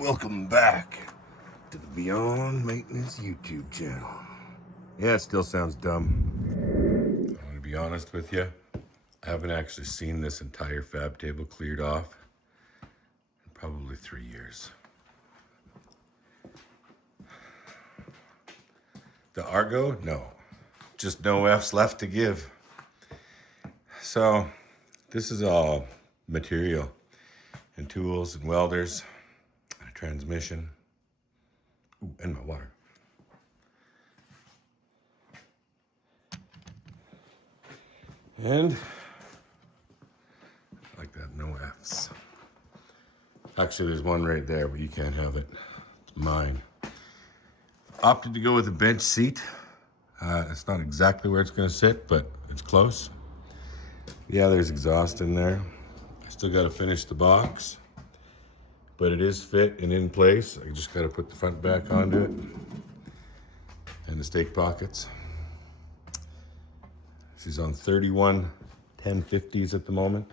Welcome back to the Beyond Maintenance YouTube channel. Yeah, it still sounds dumb. I'm gonna be honest with you. I haven't actually seen this entire fab table cleared off in probably 3 years. The Argo? No. Just no F's left to give. So, this is all material and tools and welders and a transmission. Ooh, and my water. And like that, no F's. Actually, there's one right there, but you can't have it. It's mine. Opted to go with a bench seat. It's not exactly where it's going to sit, but it's close. Yeah, there's exhaust in there. I still got to finish the box, but it is fit and in place. I just got to put the front back onto it and the stake pockets. She's on 31 1050s at the moment.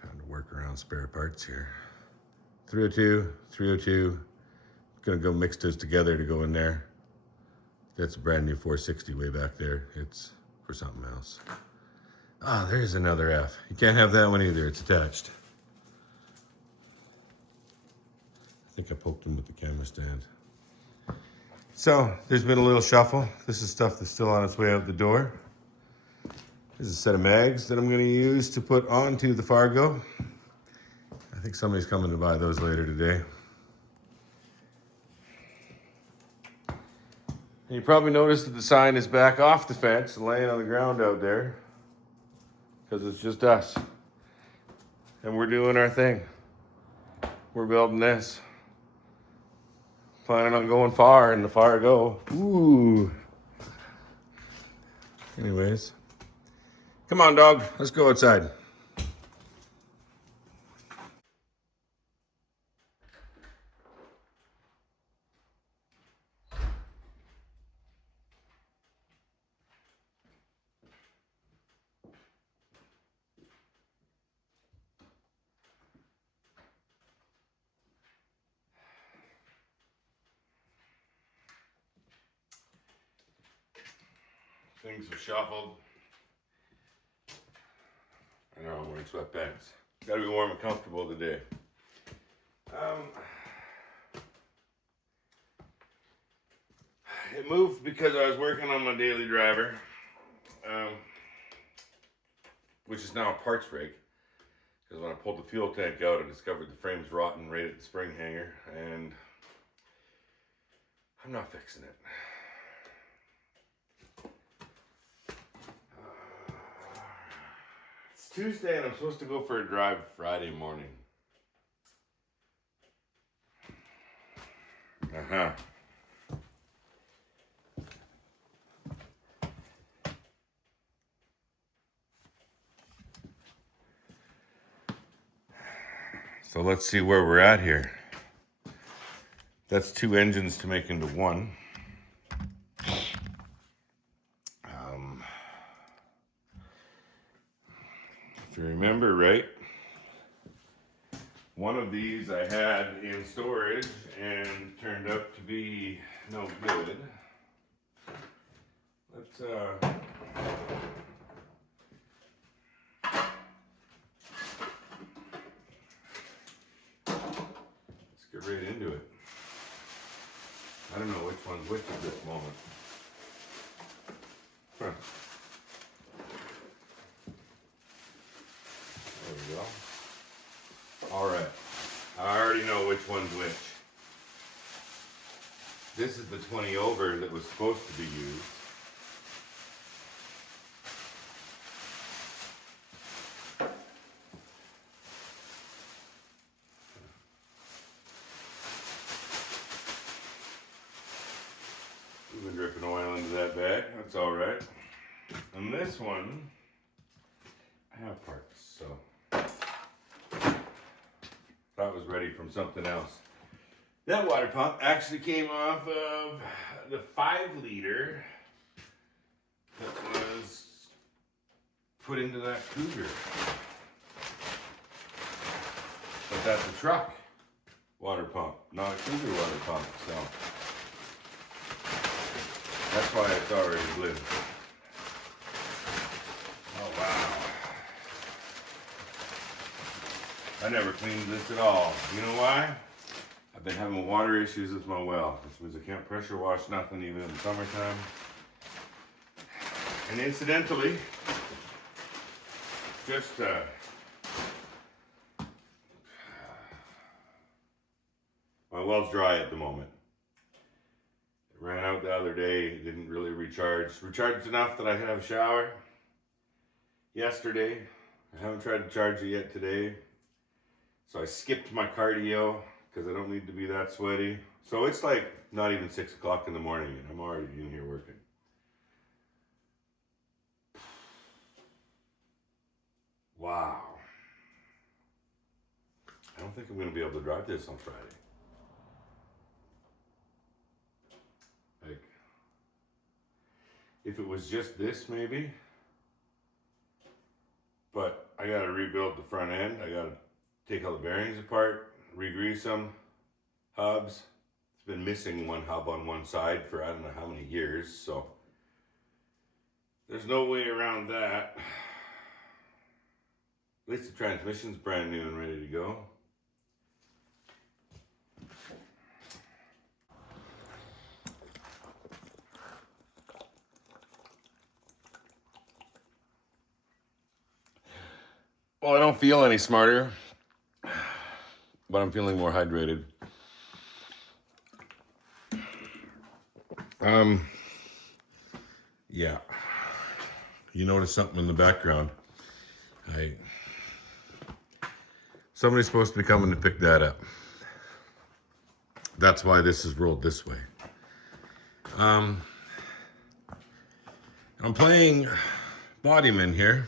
Trying to work around spare parts here. 302, 302. Gonna go mix those together to go in there. That's a brand new 460 way back there. It's for something else. Ah, there's another F. You can't have that one either, it's attached. I think I poked him with the camera stand. So, there's been a little shuffle. This is stuff that's still on its way out the door. This is a set of mags that I'm gonna use to put onto the Fargo. I think somebody's coming to buy those later today. And you probably noticed that the sign is back off the fence and laying on the ground out there because it's just us. And we're doing our thing. We're building this. Planning on going far in the Fargo. Ooh. Anyways. Come on, dog. Let's go outside. Things are shuffled. I know I'm wearing sweatpants. Gotta be warm and comfortable today. It moved because I was working on my daily driver, which is now a parts break. Because when I pulled the fuel tank out, I discovered the frame's rotten right at the spring hanger, and I'm not fixing it. It's Tuesday and I'm supposed to go for a drive Friday morning. So let's see where we're at here. That's 2 engines to make into one. If you remember right, one of these I had in storage and turned out to be no good. Let's get right into it. I don't know which one's which at this moment. Huh. There we go. All right. I already know which one's which. This is the 20 over that was supposed to be used. We've been dripping oil into that bag. That's all right. And this one, I have parts, so that was ready from something else. That water pump actually came off of the 5 liter that was put into that Cougar. that's a truck water pump, not a cruiser water pump. So that's why it's already blue. Oh wow. I never cleaned this at all. You know why? I've been having water issues with my well. This means I can't pressure wash nothing even in the summertime. And incidentally, just my well's dry at the moment. It ran out the other day, didn't really recharge. Recharged enough that I could have a shower yesterday. I haven't tried to charge it yet today. So I skipped my cardio because I don't need to be that sweaty. So it's like not even 6 o'clock in the morning and I'm already in here working. Wow. I don't think I'm going to be able to drive this on Friday. Like, if it was just this, maybe. But I got to rebuild the front end. I got to take all the bearings apart, re-grease them, hubs. It's been missing one hub on one side for I don't know how many years, so there's no way around that. At least the transmission's brand new and ready to go. Well, I don't feel any smarter, but I'm feeling more hydrated. Yeah. You notice something in the background. Somebody's supposed to be coming to pick that up. That's why this is rolled this way. I'm playing Bodyman here.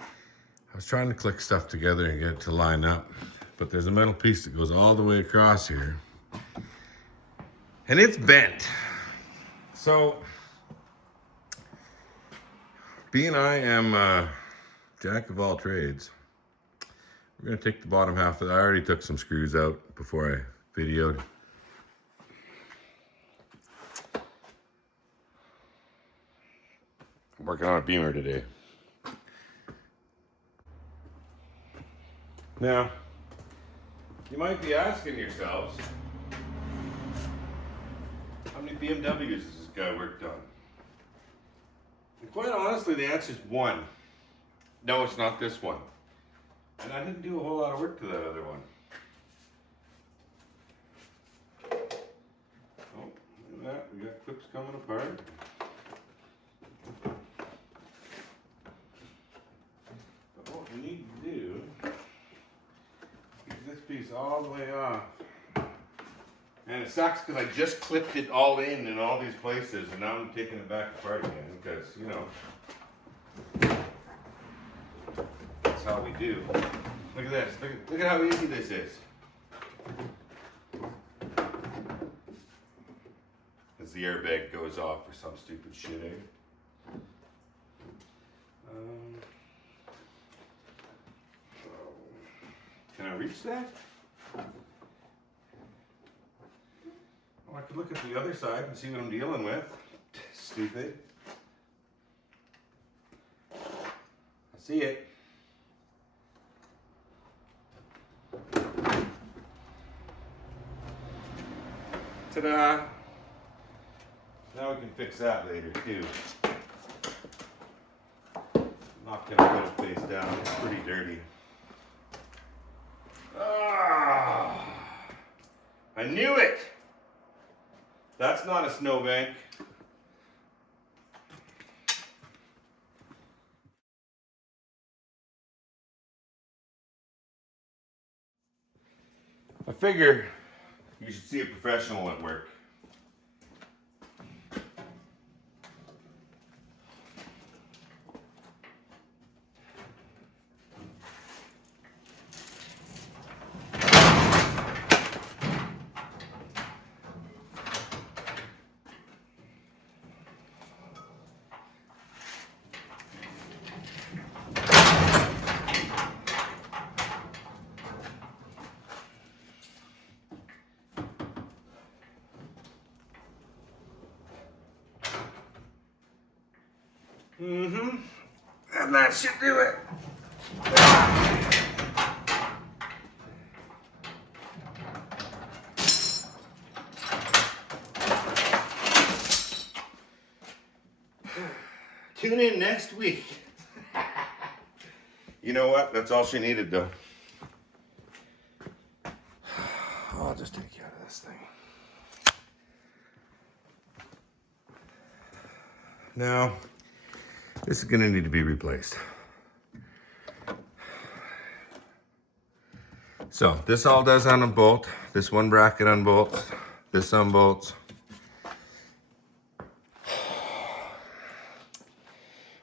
I was trying to click stuff together and get it to line up, but there's a metal piece that goes all the way across here, and it's bent. So, being I am a jack of all trades, we're gonna take the bottom half of it. I already took some screws out before I videoed. I'm working on a Beamer today. Now, you might be asking yourselves, how many BMWs has this guy worked on? And quite honestly, the answer is one. No, it's not this one. And I didn't do a whole lot of work to that other one. Oh, look at that. We got clips coming apart. But what we need to do is get this piece all the way off. And it sucks because I just clipped it all in all these places, and now I'm taking it back apart again because, you know, that's how we do. Look at this. Look at how easy this is. As the airbag goes off for some stupid shit, eh? Can I reach that? I could look at the other side and see what I'm dealing with. Stupid. I see it. Ta-da! Now we can fix that later too. I'm not gonna put it face down, it's pretty dirty. Ah! I knew it! That's not a snowbank. I figure you should see a professional at work. Mm-hmm. And that should do it. Tune in next week. You know what? That's all she needed, though. I'll just take you out of this thing. Now, this is going to need to be replaced. So, this all does unbolt. This one bracket unbolts. This unbolts.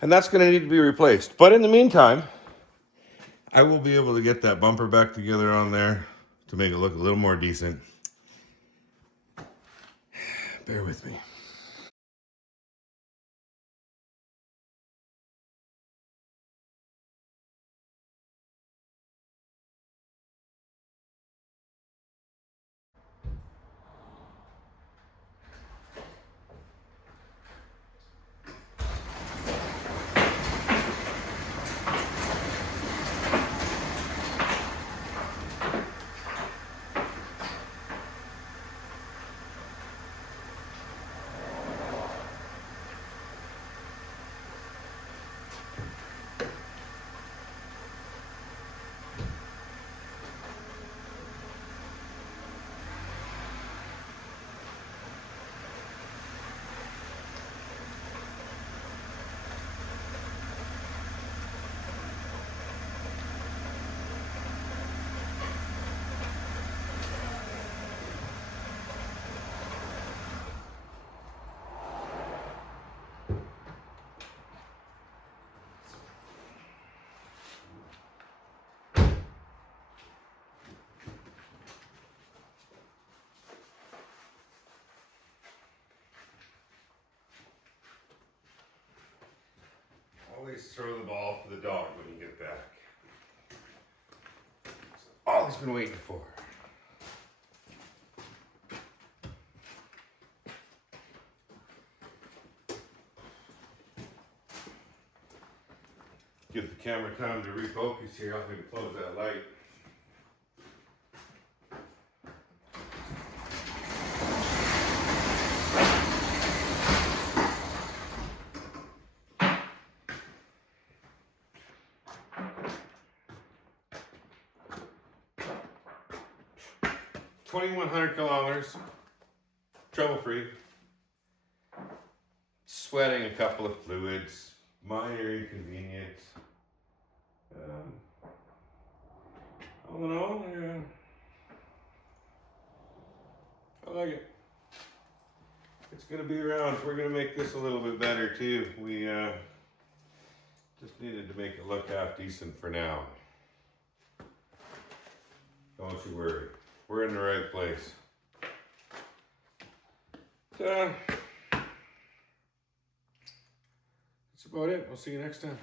And that's going to need to be replaced. But in the meantime, I will be able to get that bumper back together on there to make it look a little more decent. Bear with me. Always throw the ball for the dog when you get back. That's all he's been waiting for. Give the camera time to refocus here. I'll maybe close that light. $2,100 kilometers, trouble-free. Sweating a couple of fluids, minor inconvenience. All in all, yeah, I like it. It's gonna be around. We're gonna make this a little bit better too. We just needed to make it look half decent for now. Don't you worry. We're in the right place. That's about it. We'll see you next time.